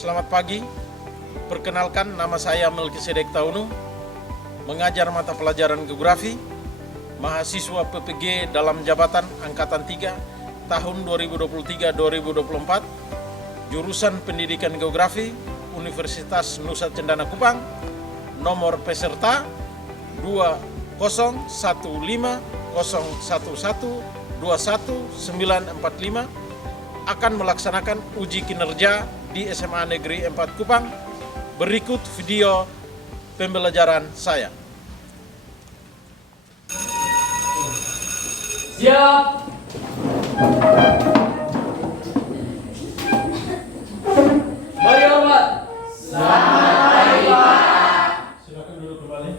Selamat pagi. Perkenalkan, nama saya Melkisedek Taunu, mengajar mata pelajaran geografi, mahasiswa PPG dalam jabatan Angkatan 3 tahun 2023-2024, jurusan Pendidikan Geografi, Universitas Nusa Cendana Kupang, nomor peserta 2015011219945, akan melaksanakan uji kinerja di SMA Negeri 4 Kupang. Berikut video pembelajaran saya. Siap. Bagi hormat. Selamat pagi, Pak. Silakan duduk kembali.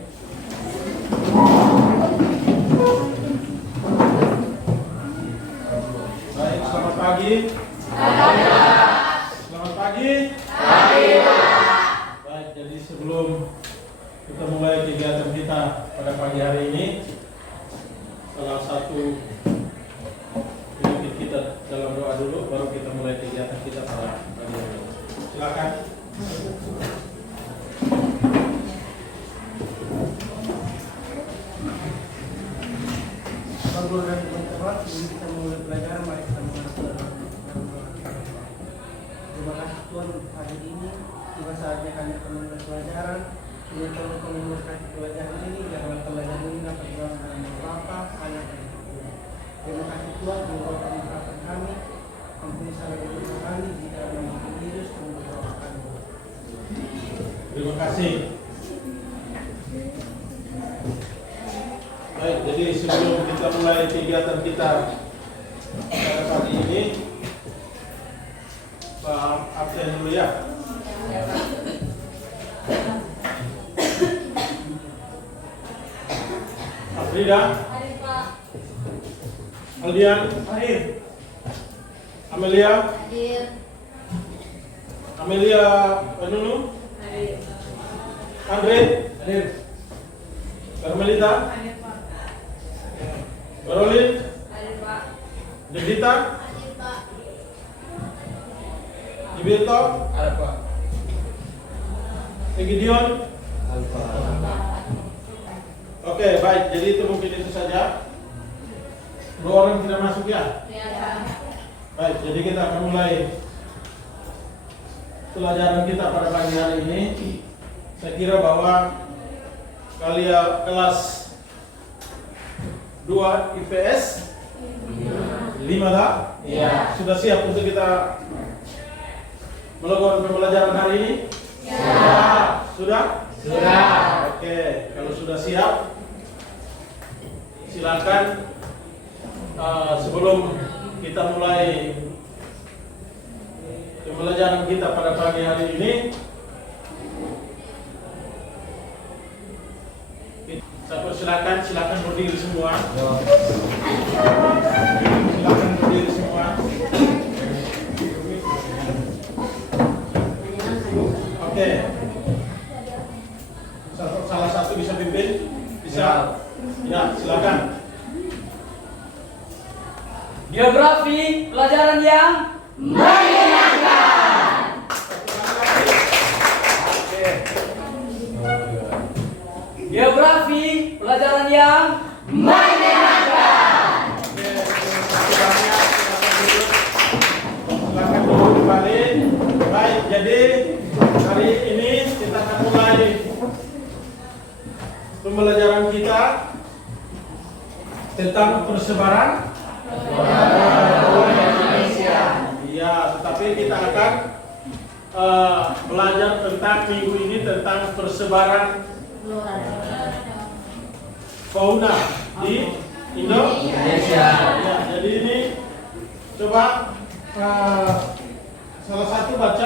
Baik, selamat pagi. Selamat pagi. Baik, jadi sebelum kita mulai kegiatan kita pada pagi hari ini, salah satu kita dalam doa dulu, baru kita mulai kegiatan kita pada pagi hari ini. Silakan. Guru dan teman-teman, sebelum kita mulai belajar, mari kita menghadap terima kasih Tuhan untuk hari ini. Tiba saatnya kami akan mulai pelajaran. Kami telah mengumpulkan pelajaran ini, jangan pelajaran ini dapat dalam nama Bapa, Anak, dan Roh Kudus. Terima kasih Tuhan untuk mengucapkan kami. Ampuni salah dosa kami jika kami Yesus mendoakan kami. Terima kasih. Baik, jadi sebelum kita mulai kegiatan kita pada pagi ini, Pak absen dulu ya. Afrida, Aldian, hadir. Amelia, Hadir. Amelia Panunu, Hadir. Andre, Hadir. Carmelita, Hadir, Pak. Caroline, Hadir, Pak. Devita, Hadir, Pak. Gibito, Ada Pak. Egidion. Oke, baik. Jadi itu mungkin itu saja. 2 orang tidak masuk ya? Ya. Baik, jadi kita akan mulai pelajaran kita pada pagi hari ini. Saya kira bahwa kalian kelas 2 IPS 5 dah? Iya. Sudah siap untuk kita melakukan pembelajaran hari ini? Ya. Sudah? Sudah. Oke, kalau sudah siap, silakan sebelum kita mulai pembelajaran kita pada pagi hari ini, silakan berdiri semua. Silakan berdiri semua. Oke. Salah satu bisa pimpin? Bisa? Ya, silakan. Geografi, pelajaran yang Menyenangkan. Geografi, pelajaran yang Menyenangkan. Oke, terima kasih banyak. Silakan duduk kembali. Baik, jadi hari ini kita akan mulai pembelajaran kita tentang persebaran Indonesia. Iya, tetapi kita akan belajar tentang minggu ini tentang persebaran fauna di Indonesia. Ya, jadi ini coba salah satu baca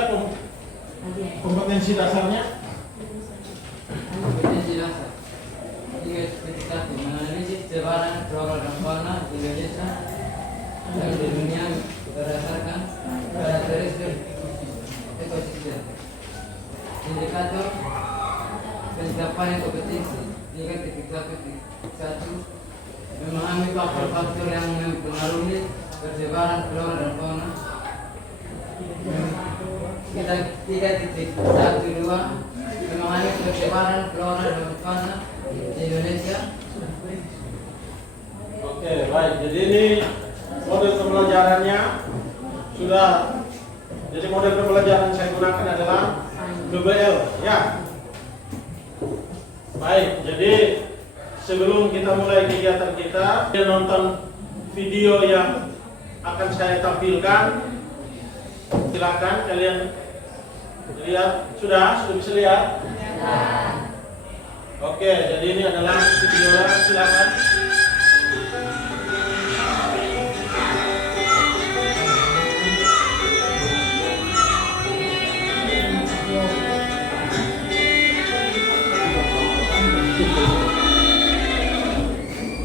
kompetensi dasarnya. Kompetensi dasar. Ketika menganalisis sebaran flora dan fauna di Indonesia dan di dunia berdasarkan karakteristik ekosistem. Indikator pencapaian kompetensi tingkat ketika satu memahami faktor-faktor yang mempengaruhi persebaran flora dan fauna, kita 3.12 mengenai persebaran flora dan fauna di Indonesia. Oke, baik. Jadi ini model pembelajarannya sudah. Jadi model pembelajaran saya gunakan adalah BBL, ya. Baik. Jadi sebelum kita mulai kegiatan kita nonton video yang akan saya tampilkan. Silakan kalian lihat. Sudah bisa lihat? Oke, jadi ini adalah videonya. Silakan.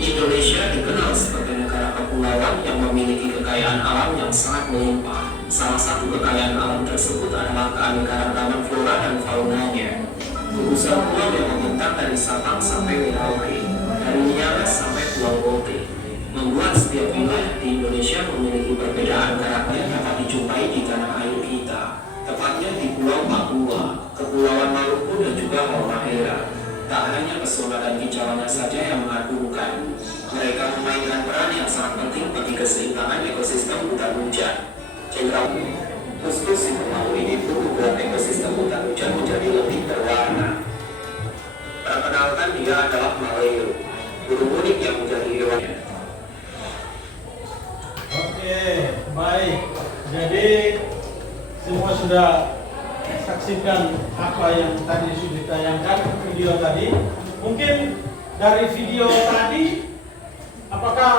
Indonesia dikenal sebagai negara kepulauan yang memiliki kekayaan alam yang sangat melimpah. Salah satu kekayaan alam tersebut adalah keanekaragaman flora dan faunanya. Gugusan pulau yang membentang dari Sabang sampai Merauke, dari Niagas sampai Pulau Rote, membuat setiap wilayah di Indonesia memiliki perbedaan karakter yang dapat dijumpai di tanah air kita, tepatnya di Pulau Papua, Kepulauan Maluku dan juga Halmahera. Tak hanya pesona dan kicauannya saja yang mengagumkan, mereka memainkan peran yang sangat penting bagi keseimbangan ekosistem hutan hujan. Jenderal Khusus Simemahu ini pun membuat ekosistem hutan hujan menjadi lebih berwarna. Perkenalkan, dia adalah maleo, burung unik yang menjadi hewannya. Oke, baik. Jadi semua sudah saksikan apa yang tadi sudah ditayangkan video tadi. Mungkin dari video tadi, apakah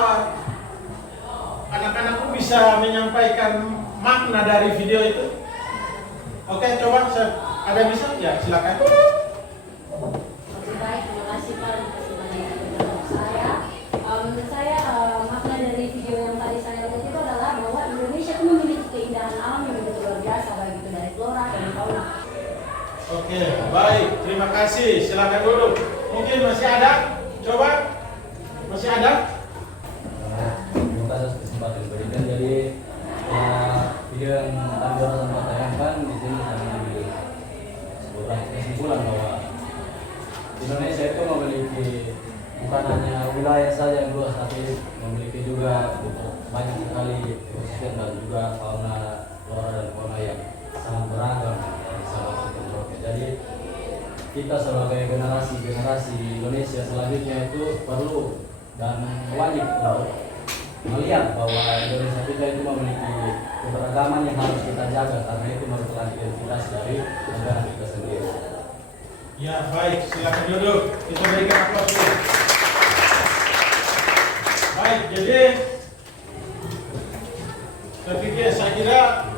anak-anakku bisa menyampaikan makna dari video itu? Oke, coba ada yang bisa? Ya, silakan. Oke, baik, terima kasih Pak atas kepada saya. Menurut saya makna dari video yang tadi saya lihat itu adalah bahwa Indonesia itu memiliki keindahan alam yang begitu luar biasa, baik itu dari flora dan fauna. Oke, baik, terima kasih. Silakan duduk. Mungkin masih ada? Coba, masih ada? Terima kasih atas kesempatan diberikan. Jadi video yang tadi sempat tayangkan di sini kami ambil sebuah kesimpulan bahwa Indonesia itu memiliki bukan hanya wilayah saja yang luas, tapi memiliki juga banyak sekali ekosistem dan juga fauna, flora dan fauna yang sangat beragam di Sabang sampai Merauke. Jadi kita sebagai generasi Indonesia selanjutnya itu perlu dan wajib untuk melihat bahwa Indonesia kita itu memiliki keberagaman yang harus kita jaga, karena itu merupakan identitas dari negara kita sendiri. Ya, baik, silakan duduk. Kita berikan aplaus dulu. Baik, jadi saya kira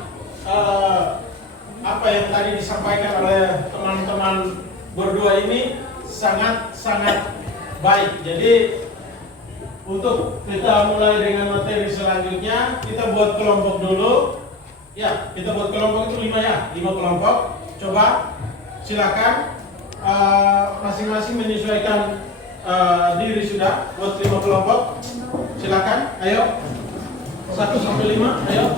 apa yang tadi disampaikan oleh teman-teman berdua ini sangat baik. Jadi untuk kita mulai dengan materi selanjutnya, kita buat kelompok dulu. Ya, kita buat kelompok itu 5 ya, 5 kelompok. Coba, silakan masing-masing menyesuaikan diri sudah. Buat 5 kelompok. Silakan, ayo. 1 sampai 5, ayo.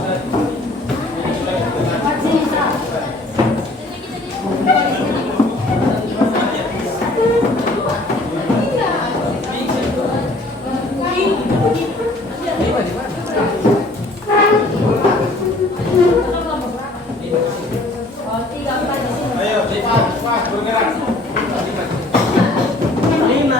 Ayo, cepat bergerak. 5.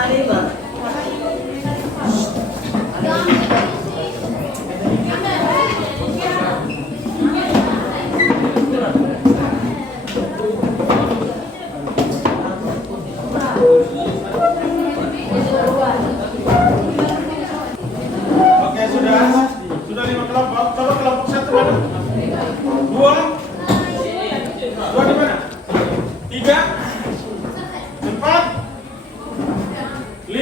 Oke, sudah 5 kelompok. Coba kelompok 1 mana? 2 di mana? 3 4 5.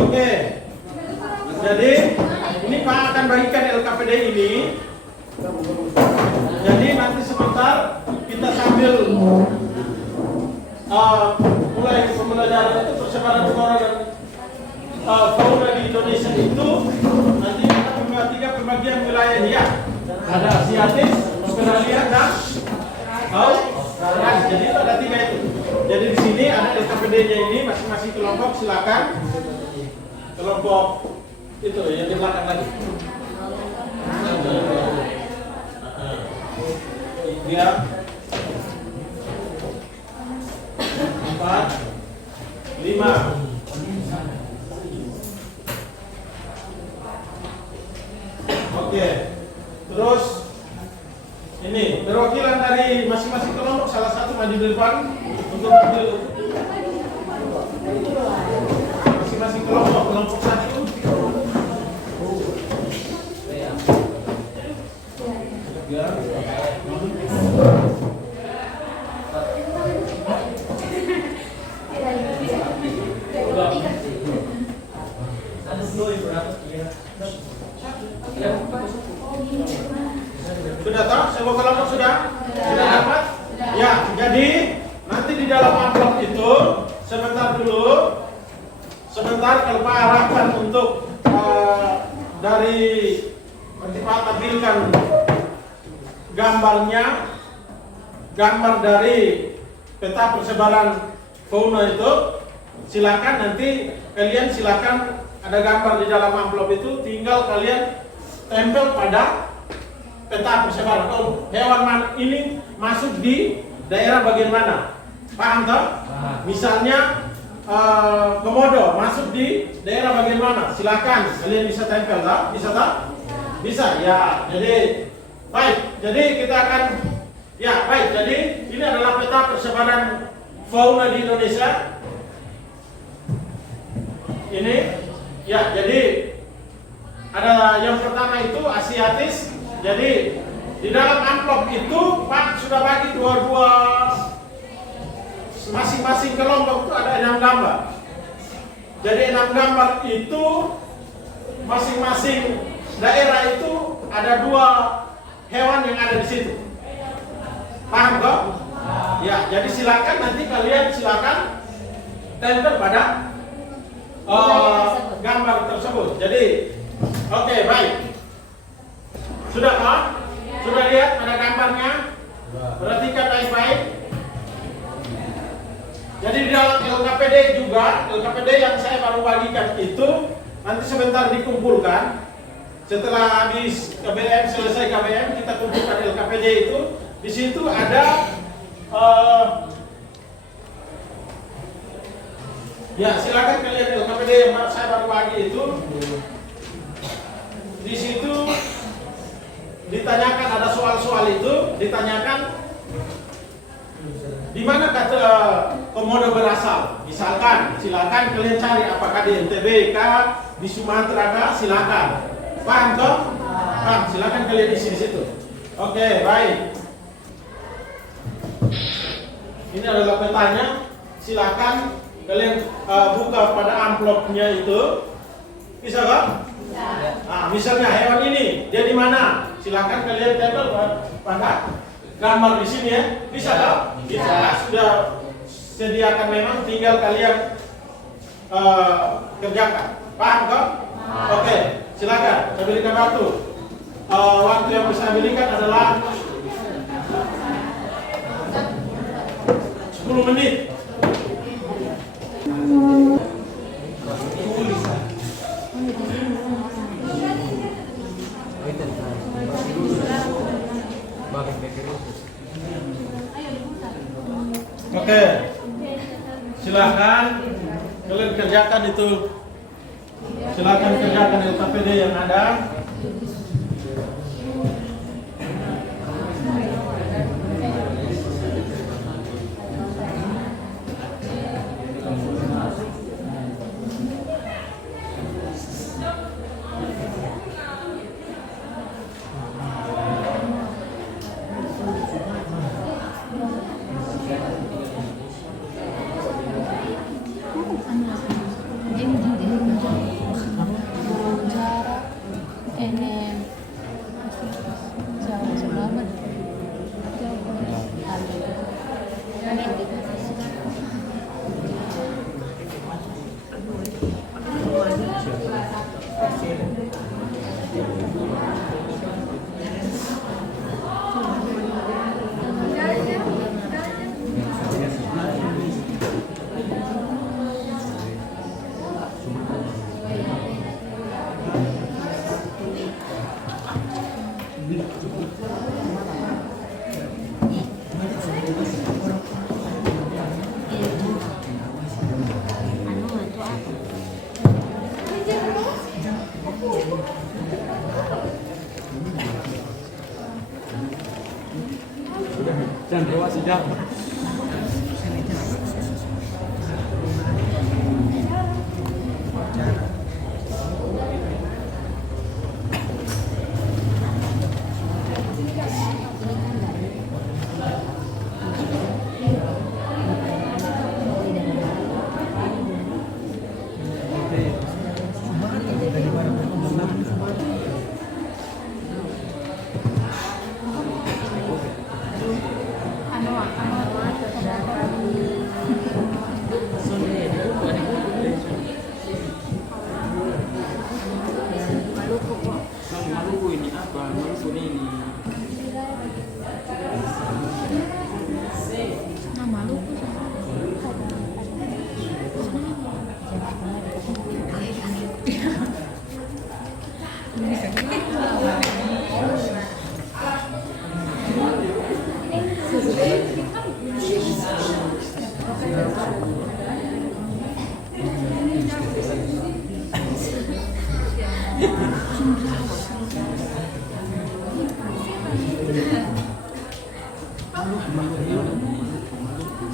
Oke. Jadi ini Pak akan bagikan LKPD ini. Jadi nanti sebentar kita sambil mulai pembelajaran itu persebaran flora dan fauna di Indonesia itu, nanti kita membagi 3 pembagian wilayah ya. Ada Asiatis, Australia dan Australia. Jadi itu ada 3 itu. Jadi di sini ada LKPD-nya ini masing-masing kelompok, silakan. Kelompok itu yang di belakang lagi. Dia 4, 5. Oke. Terus ini perwakilan dari masing-masing kelompok, salah satu maju di depan untuk ambil masing-masing kelompok 1. Ya. Sudah tahu? Semua kelompok sudah? Sudah dapat? Ya, jadi nanti di dalam amplop itu sebentar kalau Pak arahkan untuk dari Pak tampilkan gambar dari peta persebaran fauna itu, silakan nanti kalian silakan ada gambar di dalam amplop itu, tinggal kalian tempel pada peta persebaran. Oh, hewan mana ini masuk di daerah bagian mana? Paham toh? Misalnya komodo masuk di daerah bagian mana? Silakan kalian bisa tempel toh? Bisa toh? Bisa ya. Jadi baik. Jadi kita akan jadi ini adalah peta persebaran fauna di Indonesia. Ini ya, jadi ada yang pertama itu Asiatis. Jadi di dalam amplop itu Pak sudah bagi dua masing-masing kelompok itu ada 6 gambar. Jadi 6 gambar itu masing-masing daerah itu ada 2 hewan yang ada di situ. Paham kok? Ya, jadi silakan nanti kalian silakan tempel pada gambar tersebut. Jadi oke, baik. Sudah kan? Sudah lihat ada gambarnya? Perhatikan baik-baik. Jadi di dalam LKPD juga, LKPD yang saya baru bagikan itu nanti sebentar dikumpulkan. Setelah habis KBM, selesai KBM, kita kumpulkan LKPD itu. Di situ ada ya, silakan kalian LKPD yang saya baru bagi itu. Di situ ditanyakan, ada soal-soal itu ditanyakan di mana kata komodo berasal. Misalkan, silakan kalian cari apakah di NTB kah, di Sumatera kah, silakan. Paham toh? Paham, silakan kalian isi di situ. Oke, baik. Ini adalah petanya. Silakan kalian buka pada amplopnya itu. Bisa kan? Nah, misalnya hewan ini dia di mana? Silakan kalian tempel pada gambar di sini ya. Bisa kan? Bisa. Sudah sediakan, memang tinggal kalian kerjakan. Paham kan? Oke, silakan. Saya berikan waktu. Waktu yang bisa berikan adalah 10 menit. Oke, silakan kalian kerjakan itu. Silakan kerjakan LKPD yang ada. Ini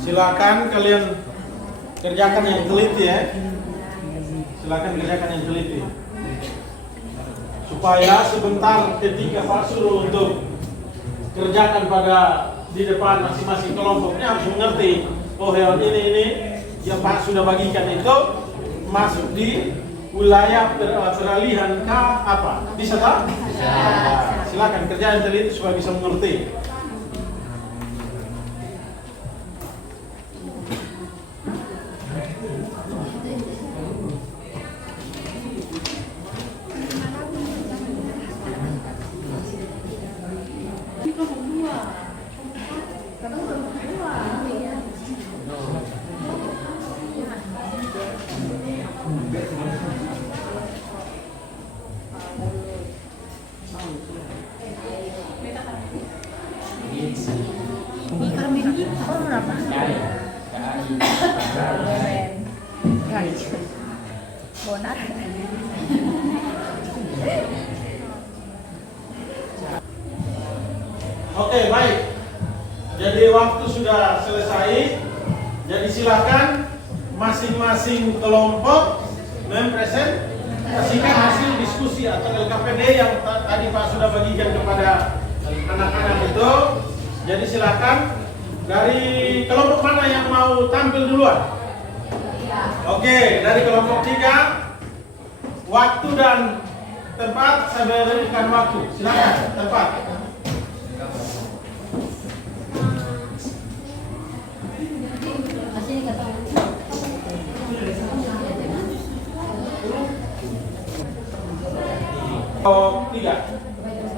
Silakan kalian kerjakan yang teliti ya. Silakan kerjakan yang teliti. Supaya sebentar ketika Pak suruh untuk kerjakan pada di depan masing-masing kelompoknya harus mengerti, oh hewan ini yang Pak sudah bagikan itu masuk di wilayah peralihan ke apa? Bisa tak? Bisa. Silakan kerjakan teliti supaya bisa mengerti. Oke, baik. Jadi waktu sudah selesai. Jadi silakan masing-masing kelompok mempresentasikan hasil diskusi atau LKPD yang tadi Pak sudah bagikan kepada anak-anak itu. Jadi silakan dari kelompok mana yang mau tampil duluan? Oke, dari kelompok 3. Waktu dan tempat saya berikan waktu. Silakan tempat. Oh, 3.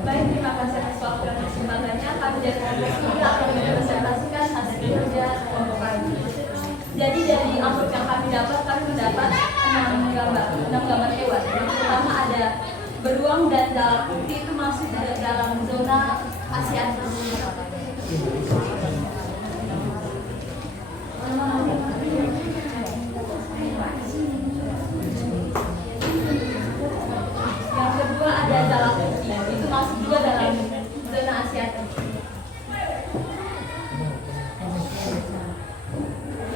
Baik, terima kasih atas waktu dan kesempatannya. Kami dari kelompok 3 akan mempresentasikan hasil kerja kelompok kami. Jadi dari amplop yang kami dapat, kami mendapat 6 gambar hewan. Yang pertama ada beruang dan dalam putih itu masuk dalam zona ASEAN. Yang kedua ada dalam putih, itu masuk juga dalam zona ASEAN.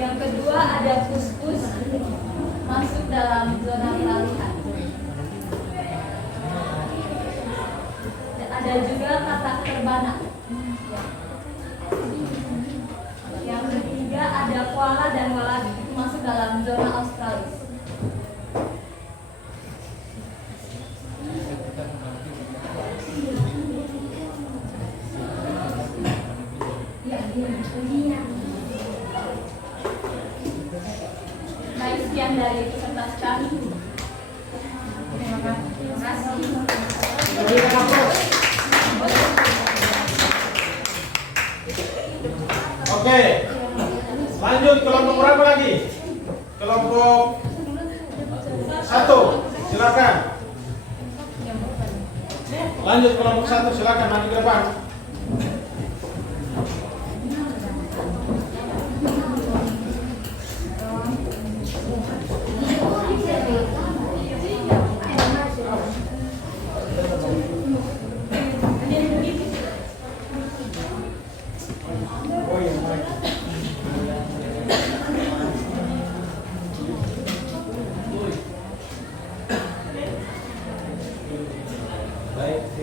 Yang kedua ada kus-kus, masuk dalam zona peralihan. Ada juga katak terbana. Yang ketiga ada koala dan wallaby, itu masuk dalam zona Australis. Baik, sekian dari presentasi kami. Terima kasih. Oke, lanjut kelompok berapa lagi? Kelompok 1, silakan. Lanjut kelompok 1, silakan maju ke depan.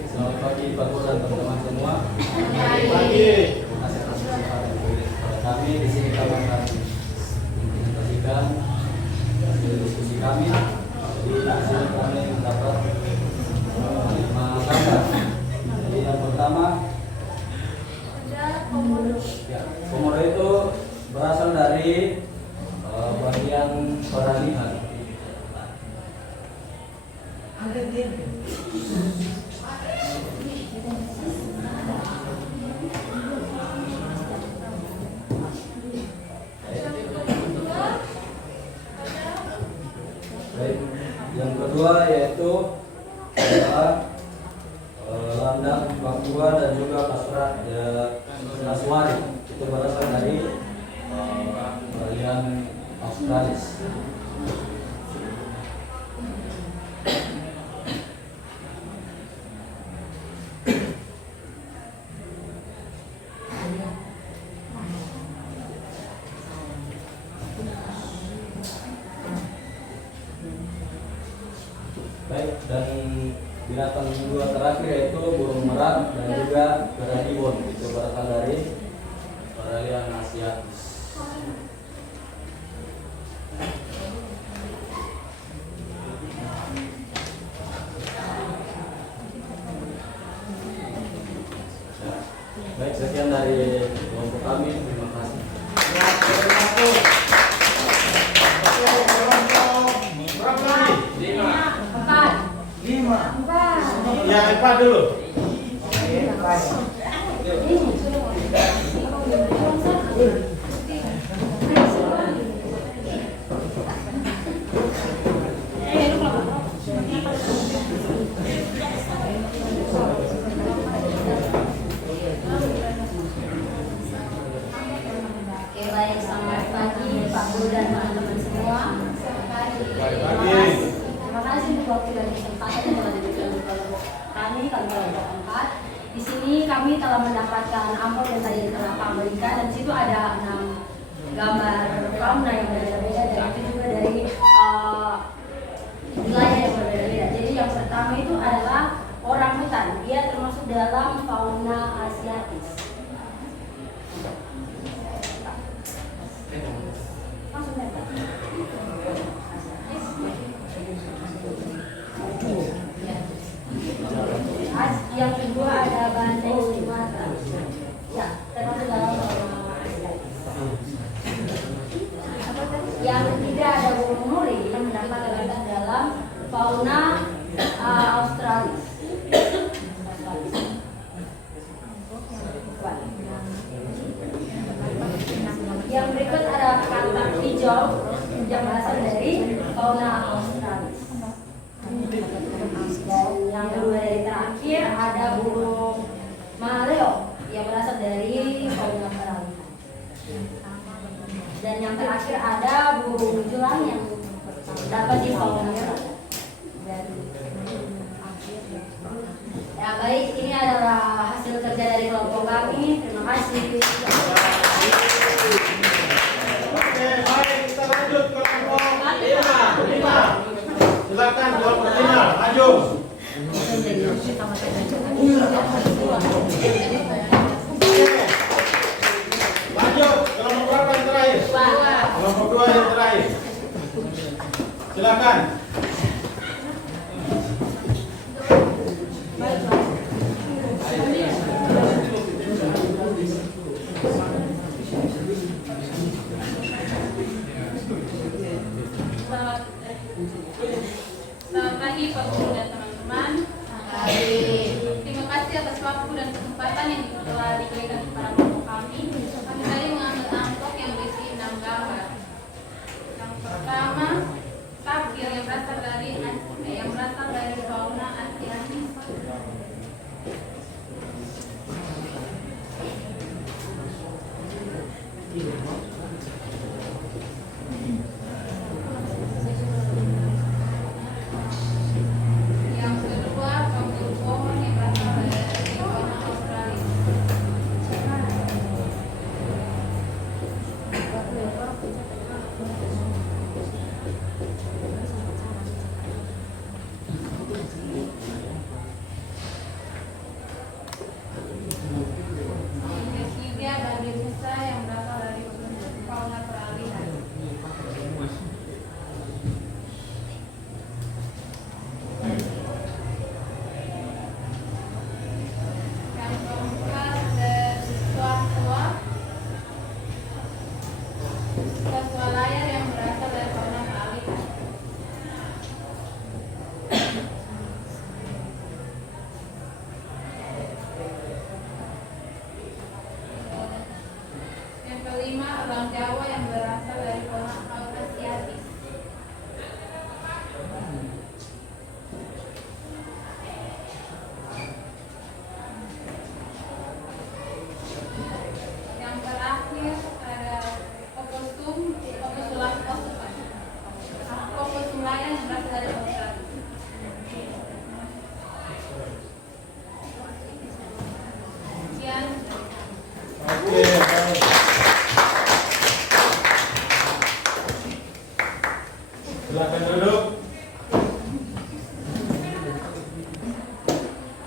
Selamat pagi Pak Guru dan teman-teman semua. Pagi. Terima kasih atas kesempatan yang diberi kepada kami. Di sini kami akan menyampaikan hasil diskusi kami. Jadi di sini kami mendapat 5 gambar. Jadi yang pertama, ya, komodo itu berasal dari bagian peralihan. Baik, yang kedua yaitu adalah landak Papua dan juga Kasuari. Itu berasal dari peralihan Australis. Baik, dan binatang dua terakhir yaitu burung merak dan juga geranibon. Itu berasal dari peralihan Asiatis. Baik, sekian dari kelompok kami. Terima kasih. Berapa lagi? 4. Ya, Pak dulu. Oke, baik, selamat pagi Pak Guru dan teman-teman semua. Pagi. Terima kasih untuk waktu dan kesempatan yang telah diberikan kepada kami kelompok 4. Di sini kami telah mendapatkan amplop yang tadi telah Pak berikan, dan di situ ada 6 gambar fauna yang berbeda-beda, dan itu juga dari wilayah yang berbeda-beda. Jadi yang pertama itu adalah orang hutan. Dia termasuk dalam fauna Asiatis. Langsung lihat. Yang kedua ada banteng Sumatera. Ya, termasuk dalam fauna Asiatis. Yang ketiga ada burung nuri yang mendapatkan dalam fauna Australis. Yang berikut ada katak hijau yang berasal dari fauna Australis. Dan yang kedua dari terakhir ada burung maleo yang berasal dari fauna peralihan. Dan yang terakhir ada burung julang yang dapat di fauna peralihan. Ya baik, ini adalah hasil kerja dari kelompok kami. Terima kasih. Oke, baik, kita lanjut ke kelompok 5. Silakan kelompok 5, maju. Lanjut, kelompok berapa yang terakhir? Kelompok 2 yang terakhir. Silakan. Selamat pagi Pak Guru dan teman-teman. Terima kasih atas waktu dan kesempatan yang telah diberikan kepada kelompok kami. Kami tadi mengambil amplop yang berisi 6 gambar. Yang pertama, takdir yang berasal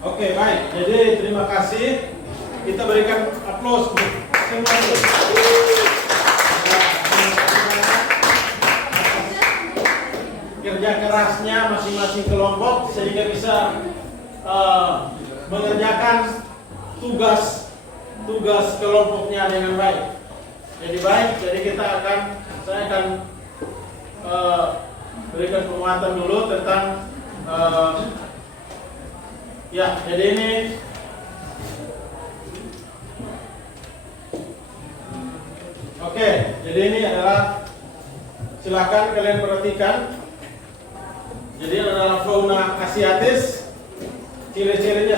Oke, baik. Jadi terima kasih. Kita berikan aplaus untuk semua itu. Kerja kerasnya masing-masing kelompok sehingga bisa mengerjakan tugas kelompoknya dengan baik. Jadi baik. Jadi saya akan berikan penguatan dulu tentang ya. Jadi ini oke. Jadi ini adalah, silakan kalian perhatikan. Jadi adalah fauna Asiatis. Ciri-cirinya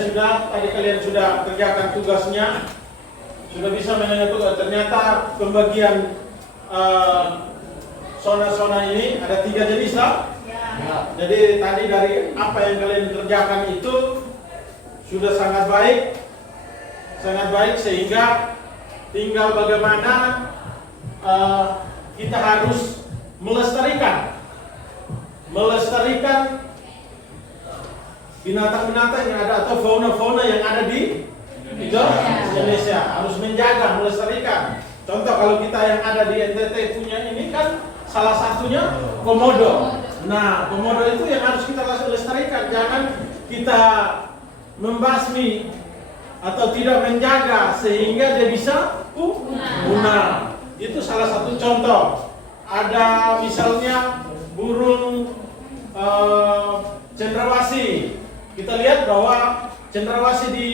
tadi kalian sudah kerjakan tugasnya, sudah bisa menilai tugas. Ternyata pembagian zona-zona ini ada 3 jenis lah. Jadi tadi dari apa yang kalian kerjakan itu sudah sangat baik sehingga tinggal bagaimana kita harus melestarikan binatang-binatang yang ada atau fauna-fauna yang ada di Indonesia. Harus menjaga, melestarikan. Contoh kalau kita yang ada di NTT punya ini kan salah satunya komodo. Nah, komodo itu yang harus kita lestarikan. Jangan kita membasmi atau tidak menjaga sehingga dia bisa punah. Itu salah satu contoh. Ada misalnya burung cendrawasih. Kita lihat bahwa cendrawasih di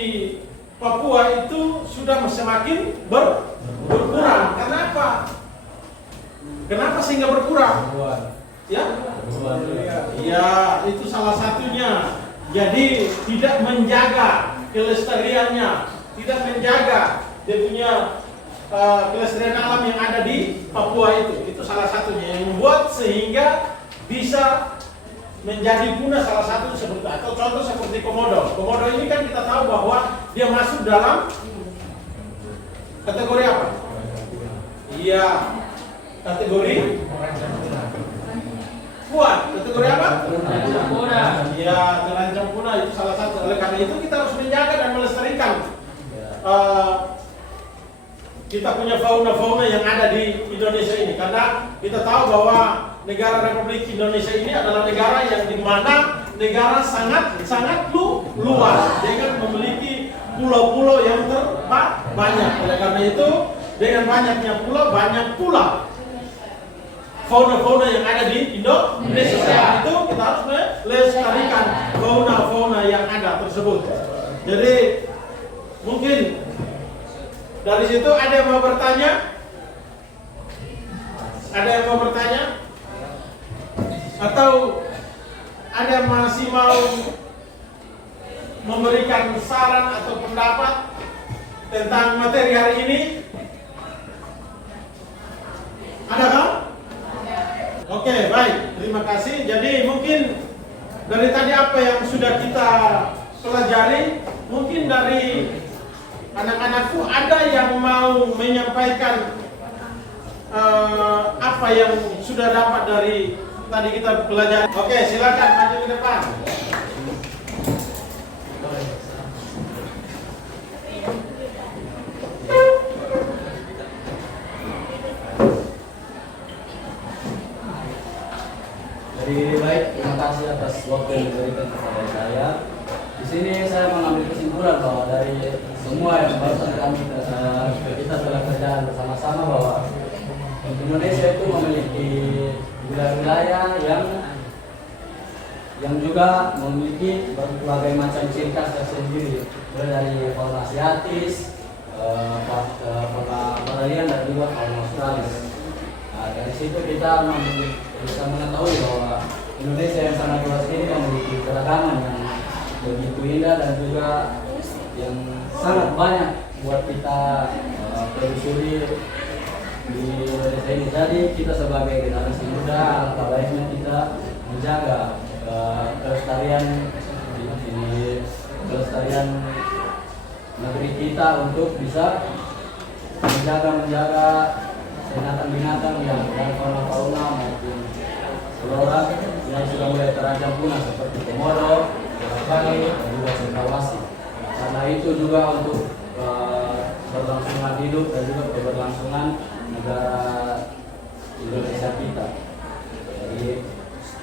Papua itu sudah semakin berkurang. Kenapa? Kenapa sehingga berkurang? Ya? Ya, itu salah satunya. Jadi tidak menjaga kelestariannya, tidak menjaga dia punya kelestarian alam yang ada di Papua itu salah satunya yang membuat sehingga bisa menjadi punah, salah satu seperti atau contoh seperti komodo. Komodo ini kan kita tahu bahwa dia masuk dalam kategori apa? Iya, kategori punah. Kategori apa? Iya, terancam punah, itu salah satu. Oleh karena itu kita harus menjaga dan melestarikan kita punya fauna-fauna yang ada di Indonesia ini, karena kita tahu bahwa negara Republik Indonesia ini adalah negara yang dimana negara sangat luas dengan memiliki pulau-pulau yang terbanyak. Oleh karena itu dengan banyaknya pulau banyak pula fauna-fauna yang ada di Indonesia. Itu kita harus melestarikan fauna-fauna yang ada tersebut. Jadi mungkin dari situ ada yang mau bertanya? Ada yang mau bertanya? Atau ada yang masih mau memberikan saran atau pendapat tentang materi hari ini? Adakah? Oke, baik. Terima kasih. Jadi mungkin dari tadi apa yang sudah kita pelajari, mungkin dari anak-anakku ada yang mau menyampaikan apa yang sudah dapat dari tadi kita pelajari. Oke, silakan maju ke depan. Jadi baik, terima kasih atas waktu yang diberikan kepada saya. Di sini saya mengambil kesimpulan bahwa dari semua yang barusan kita telah kerjaan bersama-sama bahwa Indonesia itu memiliki wilayah-wilayah yang juga memiliki berbagai macam ciri khas tersendiri, mulai dari fauna asiatis, fauna Australia dan juga fauna Australis. Nah, dari situ kita bisa mengetahui bahwa Indonesia yang sangat luas ini memiliki keragaman yang begitu indah dan juga yang sangat banyak buat kita telusuri di Indonesia ini. Jadi kita sebagai generasi muda, alangkah baiknya kita menjaga kelestarian negeri kita untuk bisa menjaga binatang-binatang yang fauna maupun flora yang sudah mulai terancam punah seperti komodo, bali, dan juga cendrawasih. Karena itu juga untuk keberlangsungan hidup dan juga keberlangsungan negara Indonesia kita. Jadi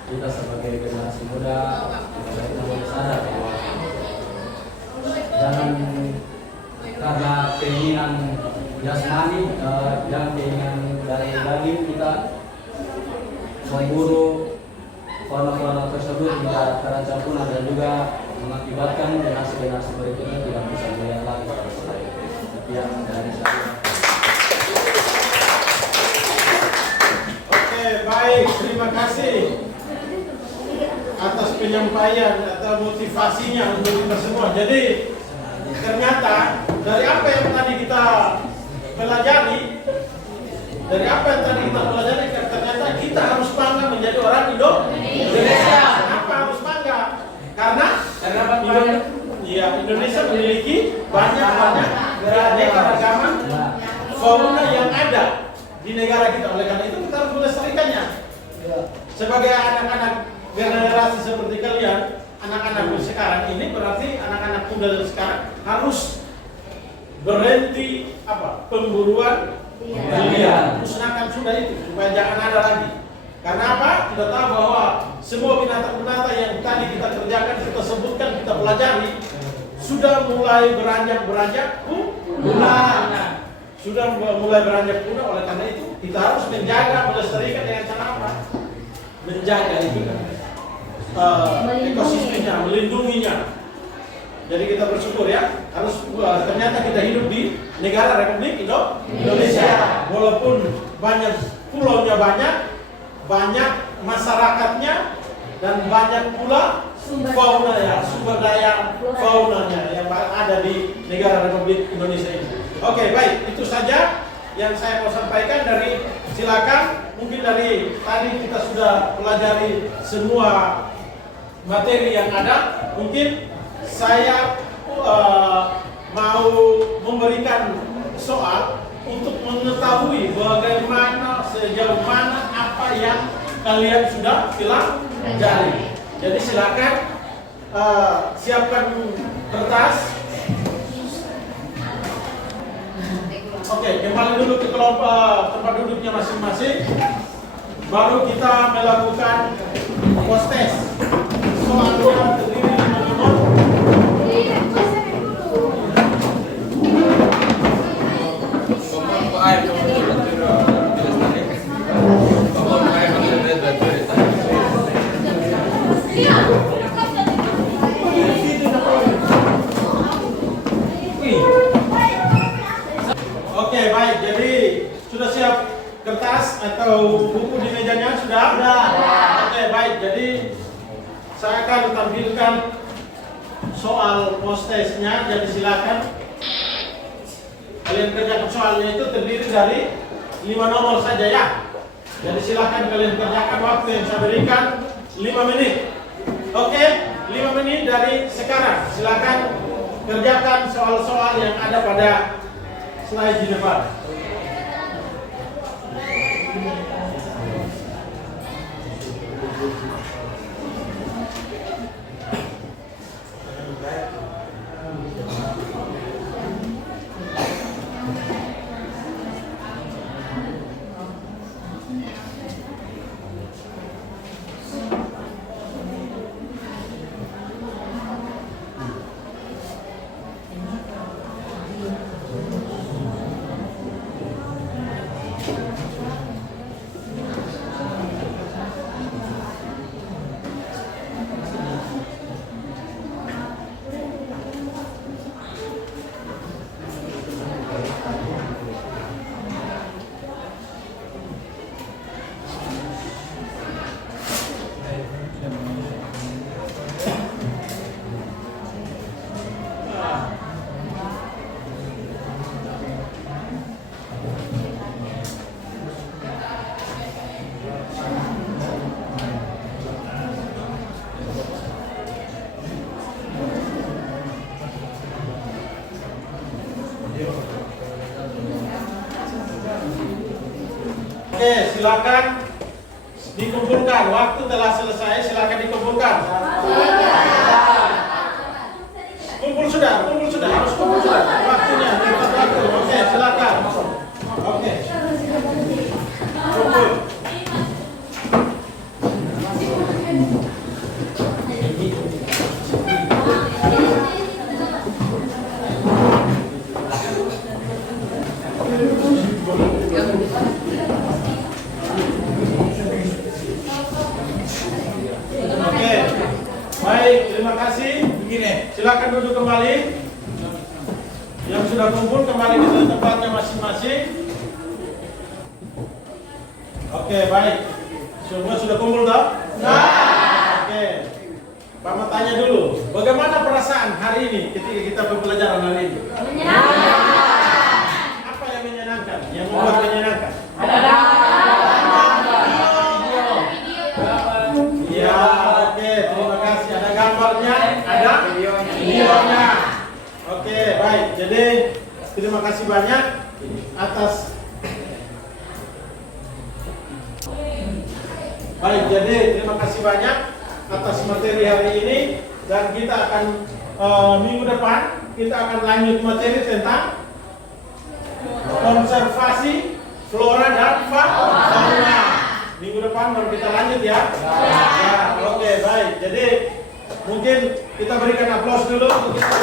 kita sebagai generasi muda kita harus sadar bahwa jangan karena keinginan jasmani dan keinginan dari daging kita memburu fauna-fauna tersebut hingga terancam punah dan juga mengakibatkan generasi-generasi berikutnya tidak bisa melihat lagi pada saya. Sekian dari saya. Oke, baik, terima kasih atas penyampaian atau motivasinya untuk kita semua. Jadi ternyata dari apa yang tadi kita pelajari, ternyata kita harus bangga menjadi orang Indonesia. Kenapa harus bangga? Karena Indonesia memiliki banyak keanekaragaman fauna yang ada di negara kita. Oleh karena itu kita harus melestarikannya. Sebagai anak-anak generasi seperti kalian, anak-anak sekarang ini berarti anak-anak muda sekarang harus berhenti pemburuan liar, musnahkan sudah itu supaya jangan ada lagi. Karena apa? Kita tahu bahwa semua binatang-binatang yang tadi kita kerjakan, kita sebutkan, kita pelajari sudah mulai beranjak punah. Sudah mulai beranjak punah. Oleh karena itu kita harus menjaga, melestarikan dengan cara apa? Menjaga itu ekosistemnya, melindunginya. Jadi kita bersyukur ya, harus ternyata kita hidup di negara Republik Indonesia. Walaupun banyak pulaunya banyak masyarakatnya dan banyak pula fauna sumber daya faunanya yang ada di negara Republik Indonesia ini. Oke, baik, itu saja yang saya mau sampaikan silakan. Mungkin dari tadi kita sudah pelajari semua materi yang ada. Mungkin saya mau memberikan soal untuk mengetahui bagaimana sejauh mana apa yang kalian sudah pelajari. Jadi silakan siapkan kertas. Oke, kembali dulu ke kelompok tempat duduknya masing-masing. Baru kita melakukan post test. Soalnya terdiri 5 nomor. Oke, baik. Jadi sudah siap kertas atau buku di mejanya? Sudah? Oke, baik. Jadi saya akan tampilkan soal post testnya. Jadi silakan kalian kerjakan. Soalnya itu terdiri dari 5 nomor saja ya. Jadi silakan kalian kerjakan. Waktu yang saya berikan 5 menit. Oke, 5 menit dari sekarang. Silakan kerjakan soal-soal yang ada pada slide di depan. Oke, silakan dikumpulkan. Waktu telah selesai, silakan dikumpulkan. Silakan duduk kembali. Yang sudah kumpul kembali ke tempatnya masing-masing. Oke, baik. Semua sudah kumpul toh? Oke. Mama tanya dulu, bagaimana perasaan hari ini ketika kita pembelajaran hari ini? Apa yang menyenangkan? Yang membuat menyenangkan? Ya, oke, terima kasih. Ada gambarnya, ada videonya. Oke, baik. Jadi terima kasih banyak atas. Baik, jadi terima kasih banyak atas materi hari ini, dan kita akan minggu depan kita akan lanjut materi tentang konservasi flora dan fauna. Minggu depan baru kita lanjut ya. Ya, oke, baik. Jadi mungkin kita berikan aplaus dulu untuk kita.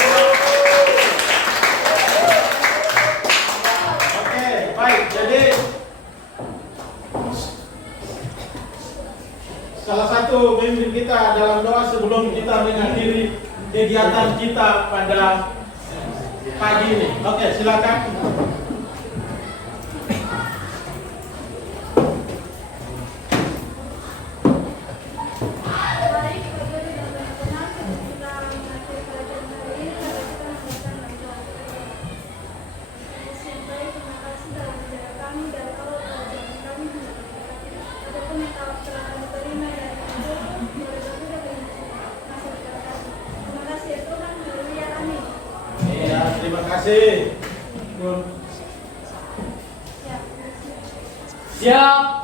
Oke, baik. Jadi salah satu mimpi kita dalam doa sebelum kita mengakhiri kegiatan kita pada pagi ini. Oke, silakan. Terima kasih. Siap.